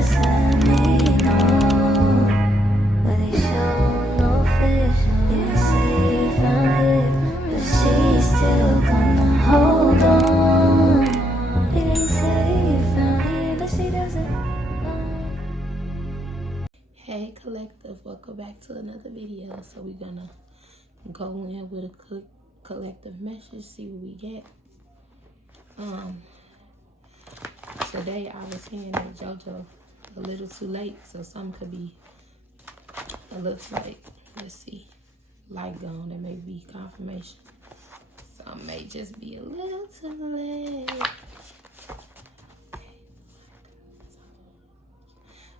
Hey collective, welcome back to another video. So we're gonna go in with a quick collective message, see what we get. Today I was hearing that JoJo a little too late, so some could be, it looks like, let's see, light gone, that may be confirmation. Some may just be a little too late.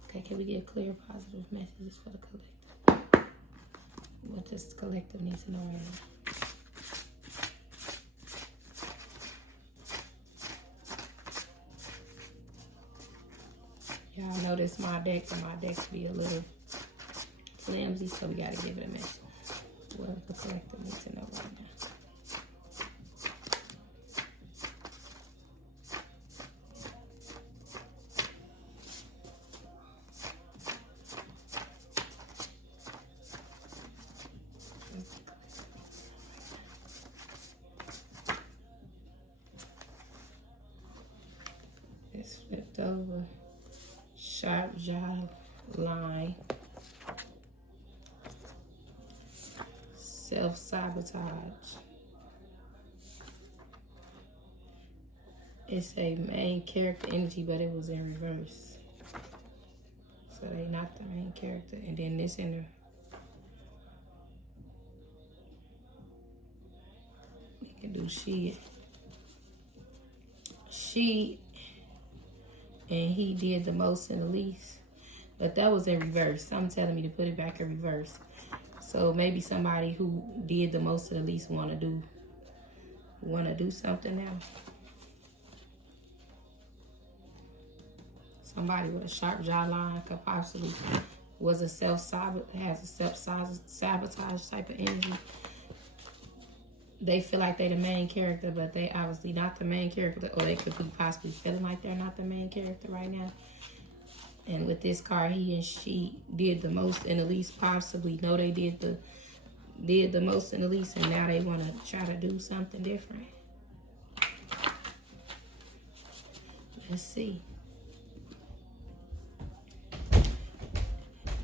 Okay, can we get clear, positive messages for the collective? What this collective needs to know right now. Y'all notice my deck, and my decks be a little flimsy, so we gotta give it a message. What the collective needs to know right now. It's flipped over. Sharp jaw line. Self-sabotage. It's a main character energy, but it was in reverse. So they not the main character. And then this in the, we can do she and he did the most and the least. But that was in reverse. Some telling me to put it back in reverse. So maybe somebody who did the most and the least wanna do something now. Somebody with a sharp jawline could possibly has a self-sabotage type of energy. They feel like they're the main character, but they obviously not the main character, or they could be possibly feeling like they're not the main character right now. And with this card, he and she did the most and the least, possibly know they did the most and the least, and now they want to try to do something different. Let's see.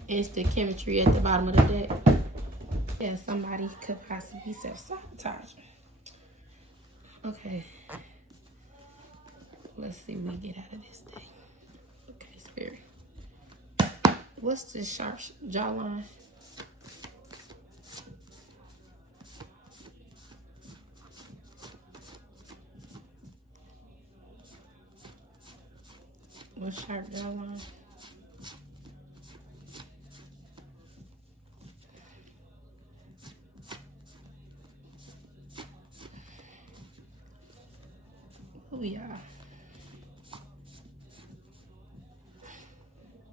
It's the chemistry at the bottom of the deck. Yeah, somebody could possibly self-sabotage. Okay. Let's see what we get out of this thing. Okay, Spirit. What's this sharp jawline? What's sharp jawline? We are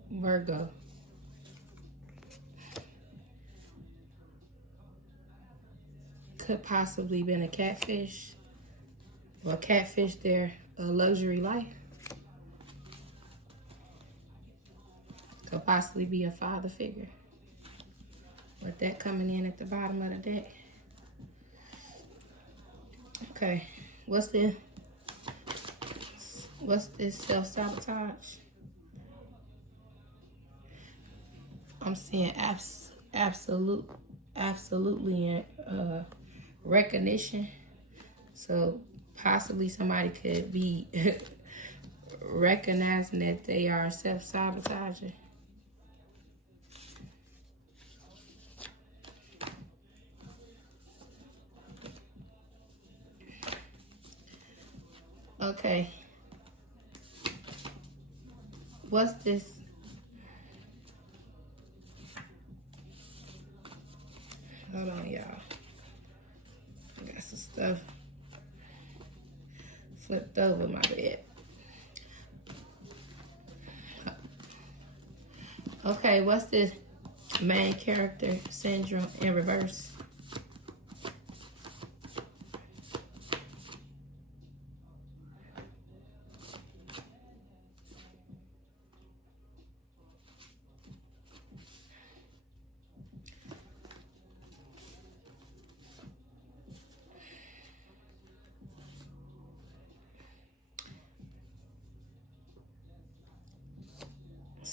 Virgo. Could possibly been a catfish, or catfish their luxury life. Could possibly be a father figure. With that coming in at the bottom of the deck. Okay, what's this self-sabotage? I'm seeing absolutely recognition. So possibly somebody could be recognizing that they are self-sabotaging. Okay. What's this? Hold on, y'all. I got some stuff flipped over my bed. Okay, what's this main character syndrome in reverse?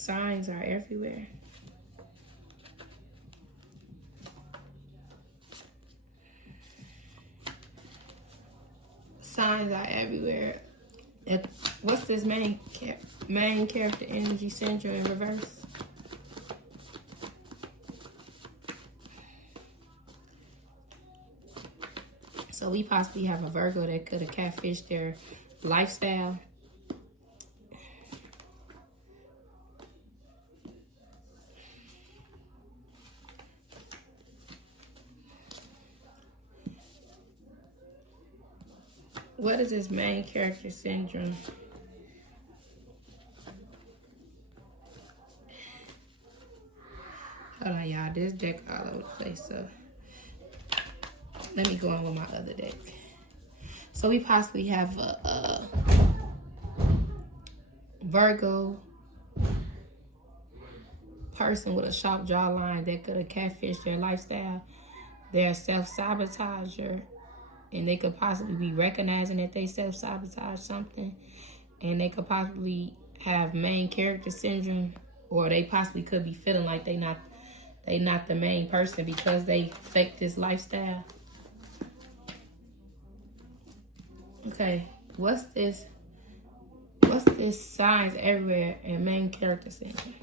Signs are everywhere. Signs are everywhere. What's this main character energy syndrome in reverse? So we possibly have a Virgo that could have catfished their lifestyle. What is this main character syndrome? Hold on, y'all. This deck all over the place, so let me go on with my other deck. So we possibly have a Virgo person with a sharp jawline that could have catfished their lifestyle. They're a self-sabotager, and they could possibly be recognizing that they self-sabotage something, and they could possibly have main character syndrome, or they possibly could be feeling like they not the main person because they fake this lifestyle. Okay, what's this signs everywhere and main character syndrome?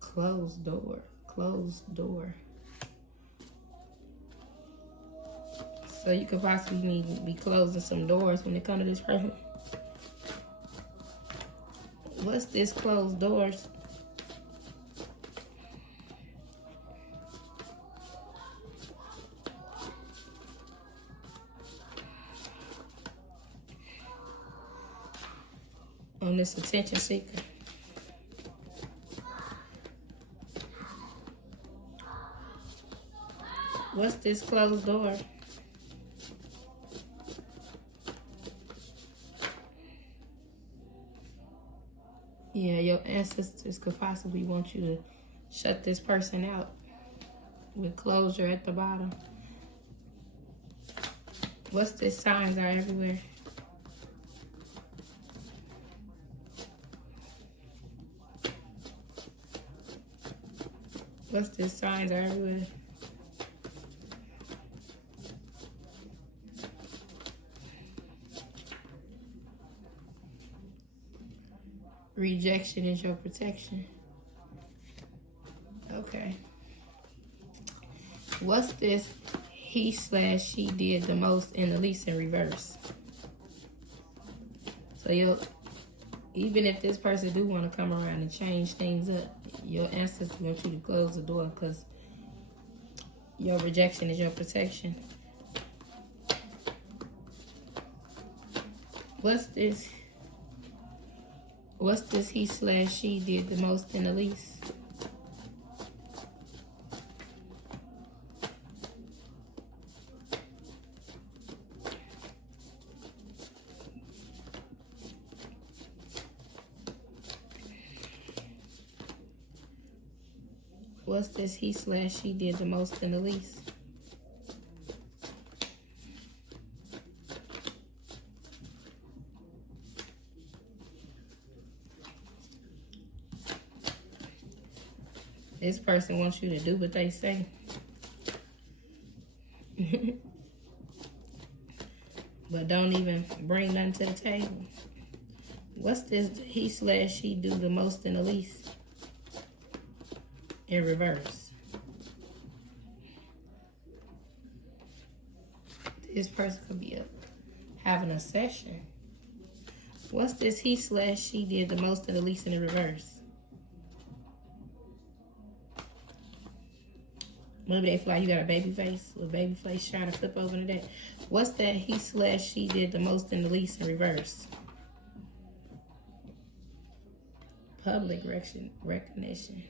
Closed door. So you could possibly be closing some doors when it comes to this person. What's this closed doors? On this attention seeker. What's this closed door? Yeah, your ancestors could possibly want you to shut this person out with closure at the bottom. What's this signs are everywhere? What's this signs are everywhere? Rejection is your protection. Okay. What's this he/she did the most and the least in reverse? So even if this person do want to come around and change things up, your ancestors want you to close the door because your rejection is your protection. What's this he/she did the most and the least? What's this he/she did the most and the least? This person wants you to do what they say. But don't even bring nothing to the table. What's this he/she do the most and the least? In reverse. This person could be having a session. What's this he/she did the most and the least in the reverse? Maybe they feel like you got a baby face with baby face trying to flip over the deck. What's that he/she did the most and the least in reverse? Public recognition.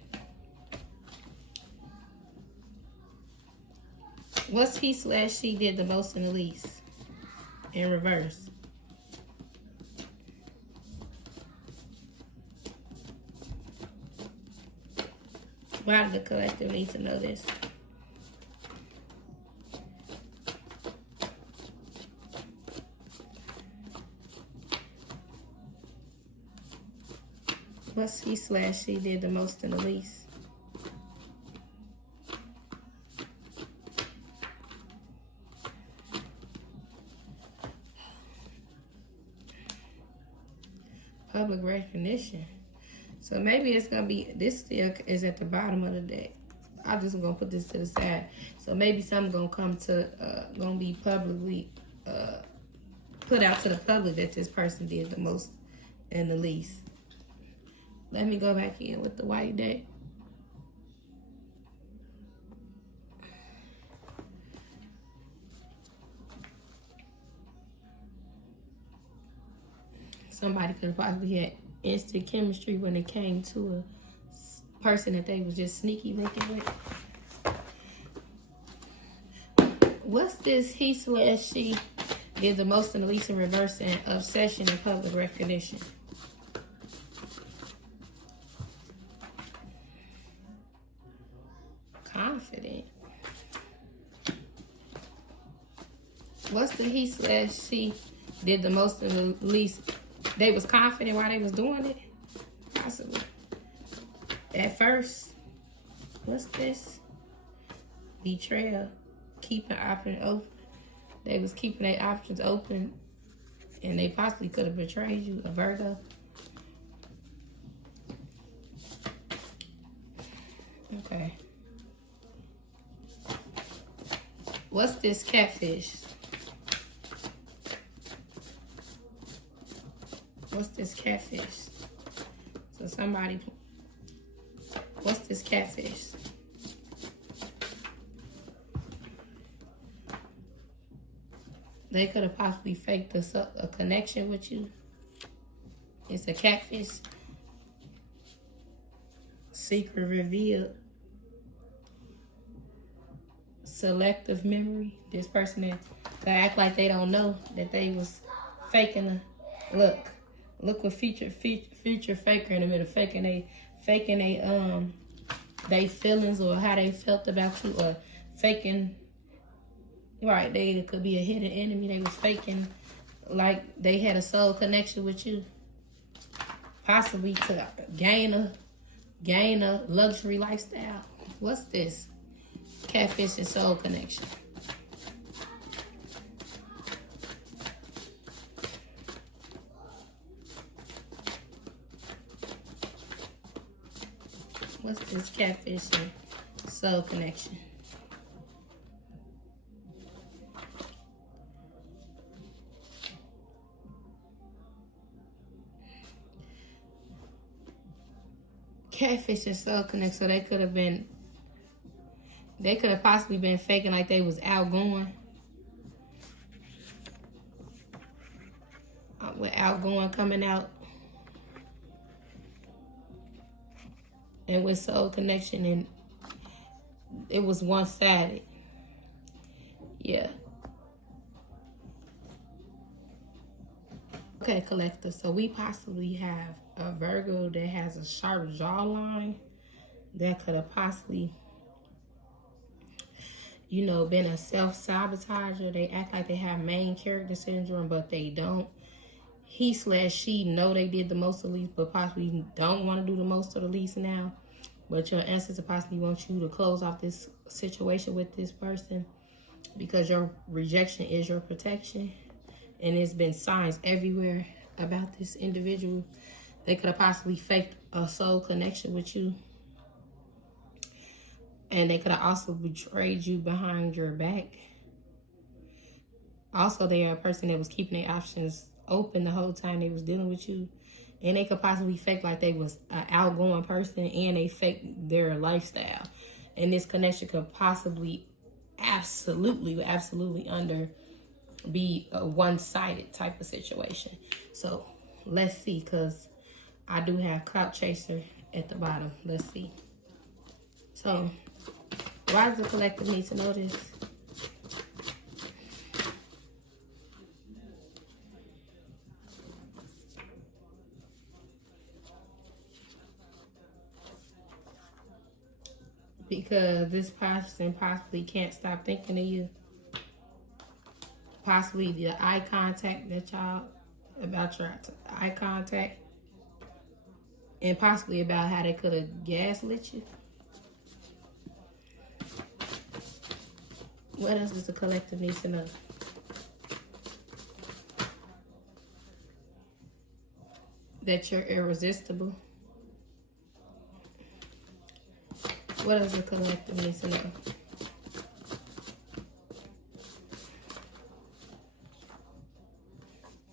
What's he/she did the most and the least in reverse? Why does the collective need to know this? What's he/she did the most and the least? Public recognition. So maybe it's gonna be, this still is at the bottom of the deck. I'm just gonna put this to the side. So maybe something gonna come to, gonna be publicly put out to the public that this person did the most and the least. Let me go back in with the white deck. Somebody could have possibly had instant chemistry when it came to a person that they was just sneaky linking with. What's this he/she did the most and the least in reverse and obsession and public recognition? Confident. What's the he/she did the most and the least? They was confident while they was doing it? Possibly. At first. What's this? Betrayal. Keeping options open. They was keeping their options open and they possibly could have betrayed you, a Virgo. Okay. What's this catfish? What's this catfish? So somebody, what's this catfish? They could have possibly faked a connection with you. It's a catfish. Secret revealed. Selective memory. This person that could act like they don't know that they was faking a look. Look what future faker in the middle, faking they feelings or how they felt about you, or faking, right, it could be a hidden enemy. They was faking like they had a soul connection with you, possibly to gain a luxury lifestyle. What's this? Catfish and soul connection. What's this catfish and soul connection? Catfish and soul connection. So they could have possibly been faking like they was outgoing. With outgoing coming out. And with soul connection, and it was one-sided. Yeah. Okay, collector. So we possibly have a Virgo that has a sharp jawline that could have possibly, been a self-sabotager. They act like they have main character syndrome, but they don't. He/she know they did the most of the least, but possibly don't want to do the most of the least now. But your ancestors possibly want you to close off this situation with this person because your rejection is your protection. And there's been signs everywhere about this individual. They could have possibly faked a soul connection with you. And they could have also betrayed you behind your back. Also, they are a person that was keeping their options open the whole time they was dealing with you. And they could possibly fake like they was an outgoing person, and they fake their lifestyle. And this connection could possibly absolutely be a one-sided type of situation. So let's see, because I do have clout chaser at the bottom. Let's see. So why does the collective need to know this? Because this person possibly can't stop thinking of you. Possibly the eye contact that y'all, about your eye contact, and possibly about how they could have gaslit you. What else does the collective need to know? That you're irresistible. What does the collective need to know?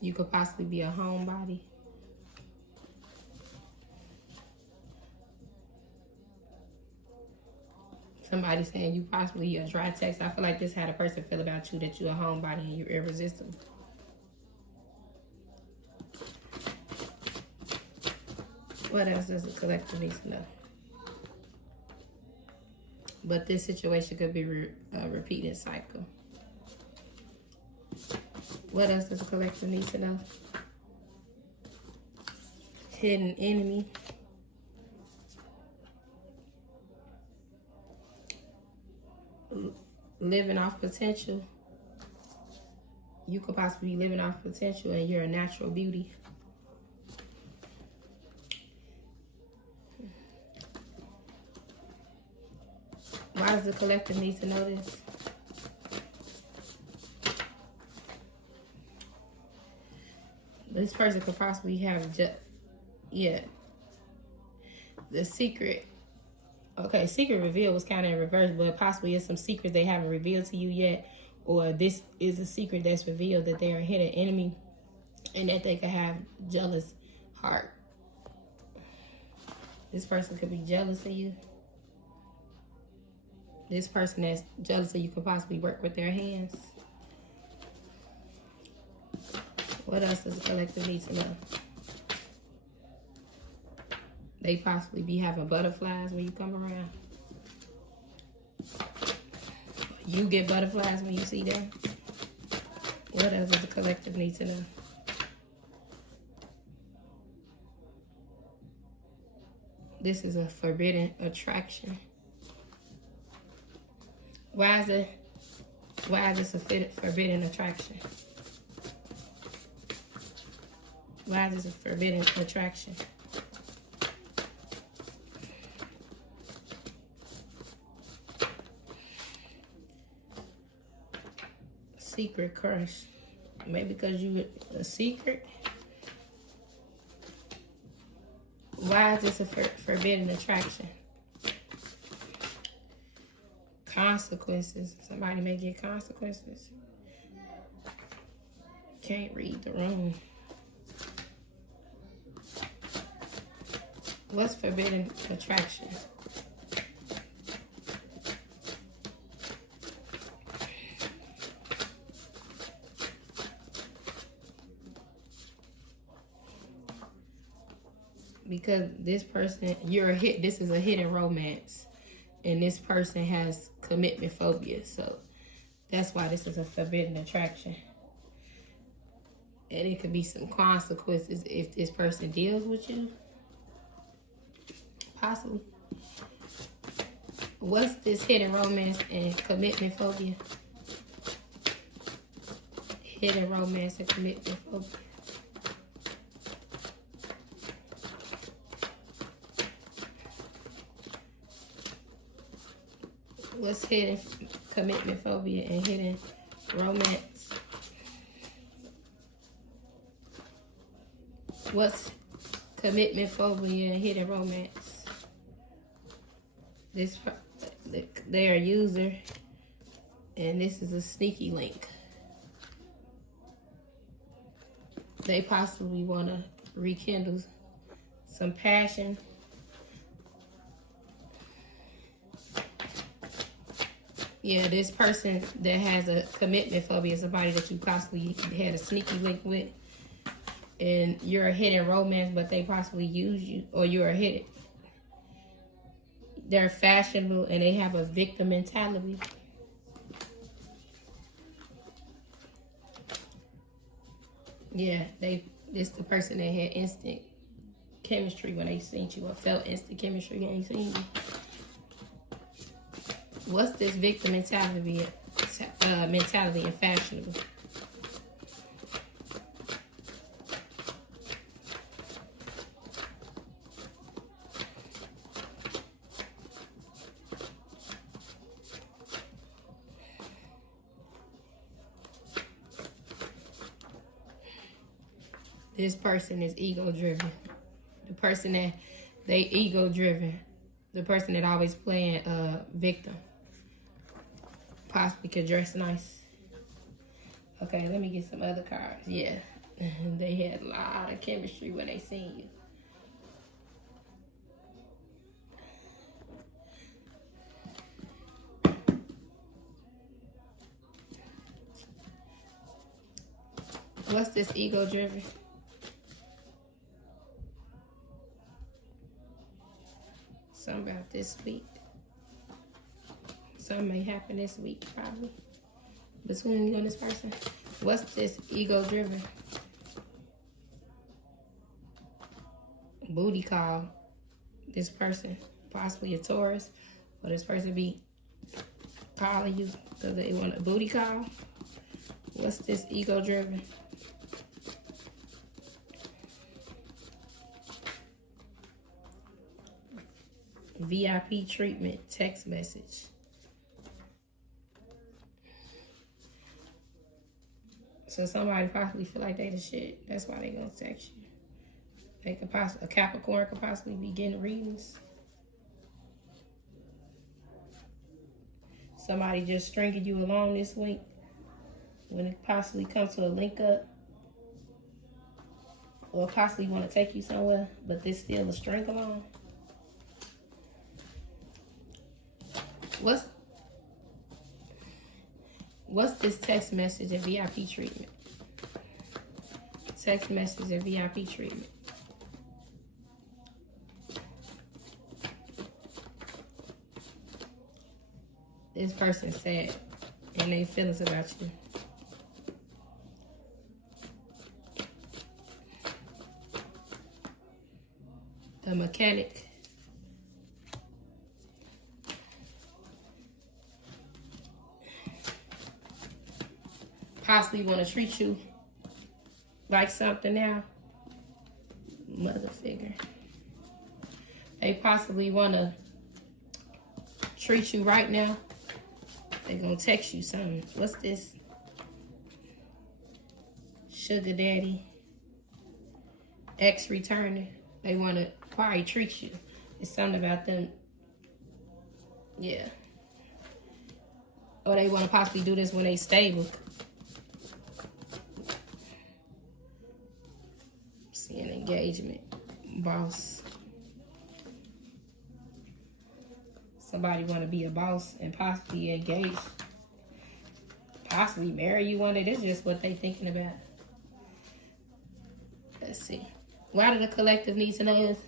You could possibly be a homebody. Somebody saying you possibly a dry text. I feel like this how the person feel about you, that you're a homebody and you're irresistible. What else does the collective need to know? But this situation could be a repeating cycle. What else does the collective need to know? Hidden enemy. Living off potential. You could possibly be living off potential and you're a natural beauty. Why does the collective need to know this? This person could possibly have the secret. Okay, secret reveal was kind of in reverse, but possibly it's some secrets they haven't revealed to you yet, or this is a secret that's revealed that they are a hidden enemy and that they could have jealous heart. This person could be jealous of you. This person that's jealous of you could possibly work with their hands. What else does the collective need to know? They possibly be having butterflies when you come around. You get butterflies when you see them. What else does the collective need to know? This is a forbidden attraction. Why is this a forbidden attraction? Why is this a forbidden attraction? Secret crush. Maybe because you a secret. Why is this a forbidden attraction? Consequences. Somebody may get consequences. Can't read the room. What's forbidden attraction? Because this person, this is a hidden romance. And this person has commitment phobia. So that's why this is a forbidden attraction. And it could be some consequences if this person deals with you. Possibly. What's this hidden romance and commitment phobia? Hidden romance and commitment phobia. What's hidden commitment phobia and hidden romance? What's commitment phobia and hidden romance? They are a user, and this is a sneaky link. They possibly want to rekindle some passion. Yeah, this person that has a commitment phobia is somebody that you possibly had a sneaky link with. And you're a hidden romance, but they possibly use you. Or you're a hidden. They're fashionable and they have a victim mentality. Yeah, this the person that had instant chemistry when they seen you, or felt instant chemistry when they seen you. What's this victim mentality and fashionable? This person is ego driven. The person that they ego driven. The person that always playing victim. Possibly could dress nice. Okay, let me get some other cards. Yeah. They had a lot of chemistry when they seen you. What's this ego driven? Something about this week. Something may happen this week, probably. Between you and this person. What's this ego driven? Booty call. This person, possibly a Taurus, or this person be calling you because they want a booty call. What's this ego driven? VIP treatment text message. So somebody possibly feel like they the shit. That's why they gonna text you. They could possibly, a Capricorn could possibly be getting readings. Somebody just stringing you along this week when it possibly comes to a link up, or possibly want to take you somewhere, but there's still a string along. What's this text message and VIP treatment? Text message and VIP treatment. This person sad and they feelings about you. The mechanic. Possibly want to treat you like something now. Mother figure. They possibly want to treat you right now. They're going to text you something. What's this? Sugar daddy. Ex returning. They want to probably treat you. It's something about them. Yeah. Or they want to possibly do this when they stable. Seeing engagement. Boss. Somebody want to be a boss and possibly engaged. Possibly marry you one day. That's just what they thinking about. Let's see. Why do the collective need to know this?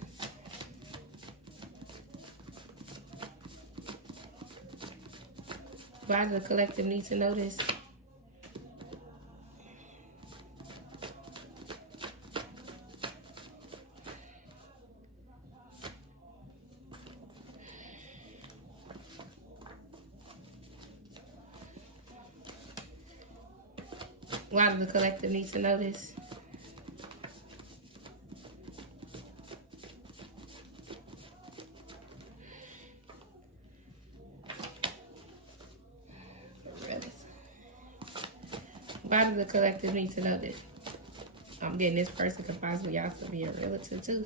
Why do the collective need to know this? Why do the collective need to know this? Why do the collective need to know this? I'm getting this person could possibly also be a relative too.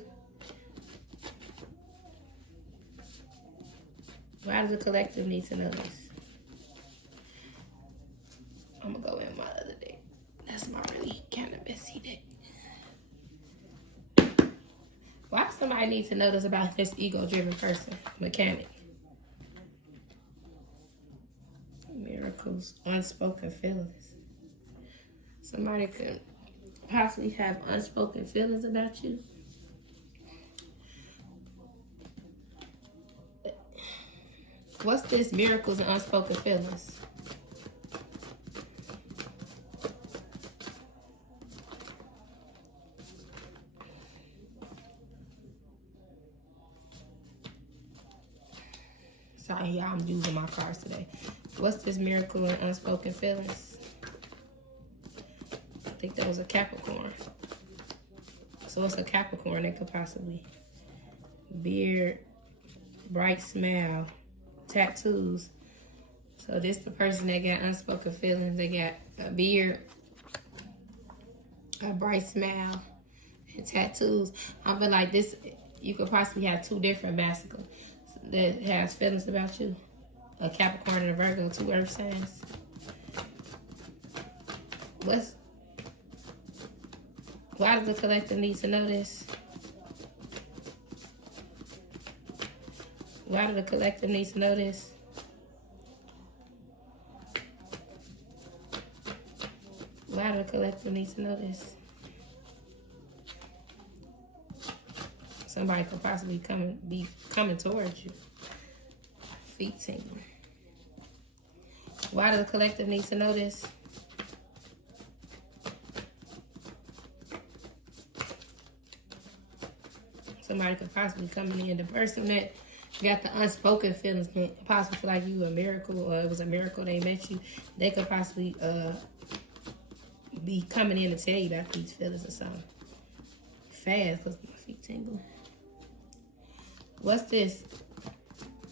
Why does the collective need to know this? I'm gonna go in my other deck. That's my really kind of messy deck. Why does somebody need to know this about this ego-driven person? Mechanic. Miracles, unspoken feelings. Somebody could possibly have unspoken feelings about you. What's this miracles and unspoken feelings? Sorry, y'all, I'm using my cards today. What's this miracle and unspoken feelings? I think that was a Capricorn. So it's a Capricorn that could possibly beard, bright smile, tattoos. So this the person that got unspoken feelings. They got a beard, a bright smile, and tattoos. I feel like this, you could possibly have two different masculines that has feelings about you. A Capricorn and a Virgo, two earth signs. Why does the collective need to know this? Why do the collective need to know this? Why do the collective need to know this? Somebody could possibly be coming towards you. Feet tingling. Why do the collective need to know this? Somebody could possibly come in. The person that got the unspoken feelings can possibly feel like you were a miracle, or it was a miracle they met you. They could possibly be coming in to tell you about these feelings or something. Fast, because my feet tingle. What's this?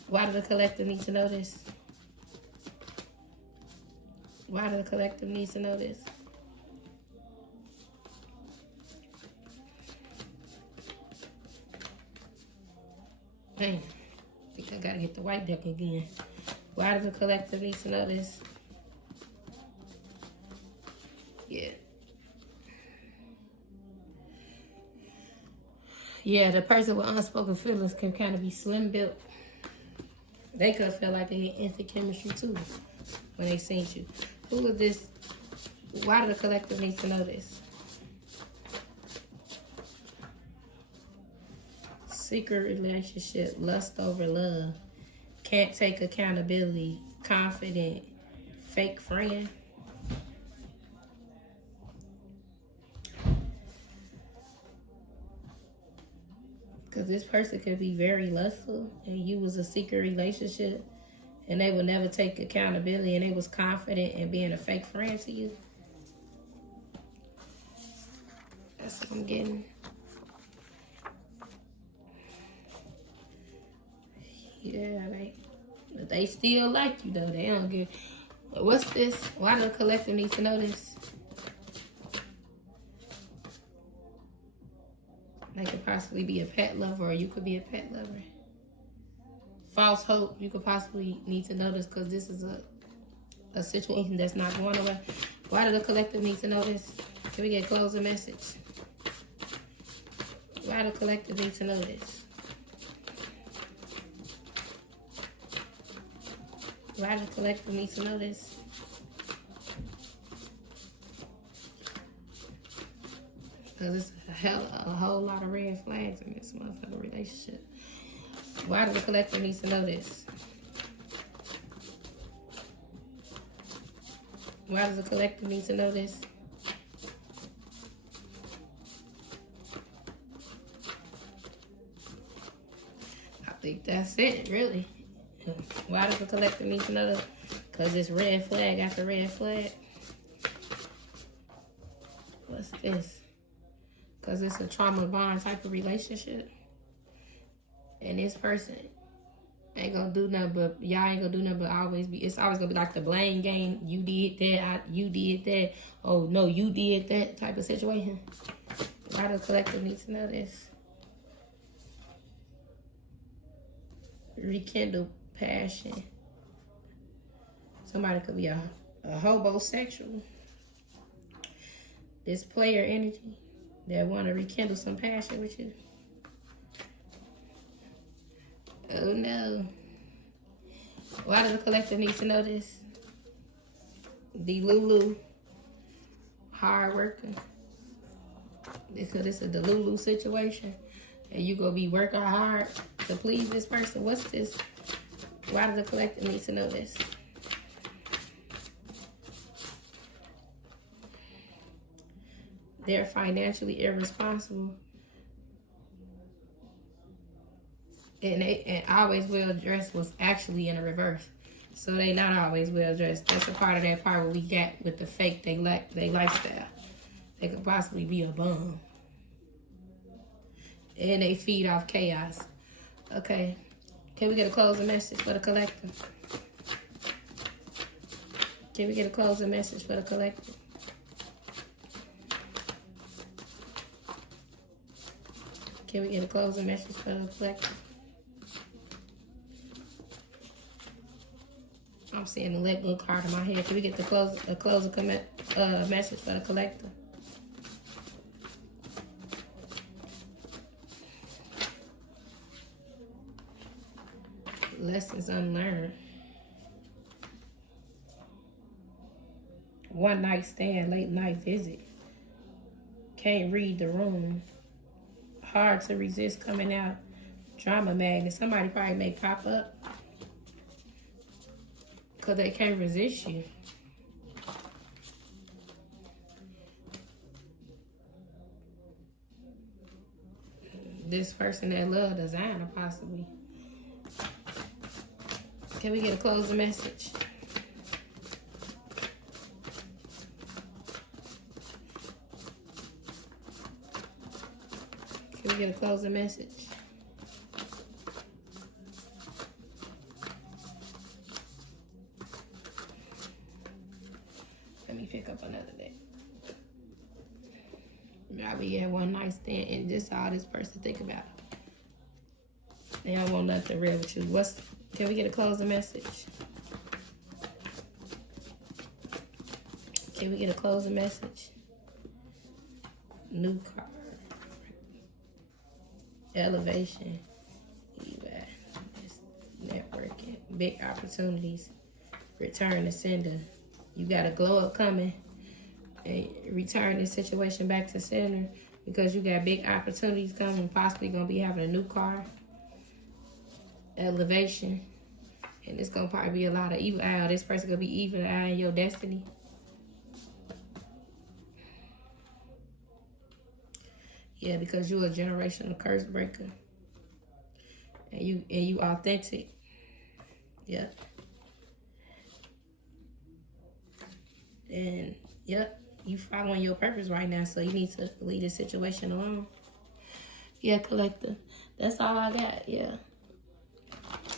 Why do the collective need to know this? Why do the collective need to know this? Dang, I think I gotta hit the white deck again. Why do the collective need to know this? Yeah. Yeah, the person with unspoken feelings can kind of be slim built. They could feel like they had instant chemistry too when they seen you. Who is this? Why do the collective need to know this? Secret relationship, lust over love, can't take accountability, confident, fake friend. Because this person could be very lustful and you was a secret relationship and they would never take accountability and they was confident in being a fake friend to you. That's what I'm getting. Yeah, they still like you though. They don't give. What's this? Why do the collective need to know this? They could possibly be a pet lover, or you could be a pet lover. False hope. You could possibly need to know this because this is a situation that's not going away. Why do the collective need to know this? Can we get a closing message? Why do the collective need to know this? Why do the collective need to know this? Because it's a whole lot of red flags in this motherfucking relationship. Why do the collective need to know this? Why does the collective need to know this? I think that's it, really. Why does the collective need to know this? Because it's red flag after red flag. What's this? Because it's a trauma bond type of relationship. And this person ain't gonna do nothing but, y'all ain't gonna do nothing but always be, it's always gonna be like the blame game. You did that, you did that. Oh no, you did that type of situation. Why does the collective need to know this? Rekindle passion. Somebody could be a homosexual. This player energy that want to rekindle some passion with you. Oh no. Why does the collective need to know this? The Lulu. Hard working. Because it's a Delulu situation. And you gonna be working hard to please this person. What's this? Why does the collective need to know this? They're financially irresponsible. and always well dressed was actually in a reverse. So they not always well dressed. That's a part of that part where we got with the fake they lifestyle. They could possibly be a bum. And they feed off chaos. Okay. Can we get a closing message for the collective? Can we get a closing message for the collective? Can we get a closing message for the collective? I'm seeing the let go card in my head. Can we get the closing message for the collective? Lessons unlearned. One night stand, late night visit. Can't read the room. Hard to resist coming out. Drama magnet. Somebody probably may pop up because they can't resist you. This person that love designer possibly. Can we get a closing message? Can we get a closing message? Let me pick up another day. Probably had one night stand and just all this person think about. They don't want nothing real with you. Can we get a closing message? Can we get a closing message? New card. Elevation. Networking. Big opportunities. Return to sender. You got a glow up coming. And return this situation back to center because you got big opportunities coming. Possibly going to be having a new car. Elevation. And it's going to probably be a lot of evil eye. This person going to be evil eye in your destiny. Yeah, because you're a generational curse breaker. And you authentic. Yeah. And yep, you following your purpose right now, so you need to leave this situation alone. Yeah, collective. That's all I got, yeah.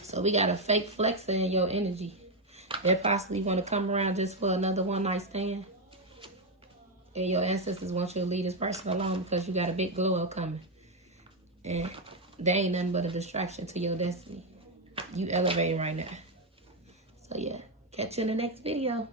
So we got a fake flexer in your energy. They possibly want to come around just for another one night stand. And your ancestors want you to leave this person alone because you got a big glow up coming. And they ain't nothing but a distraction to your destiny. You elevating right now. So yeah, catch you in the next video.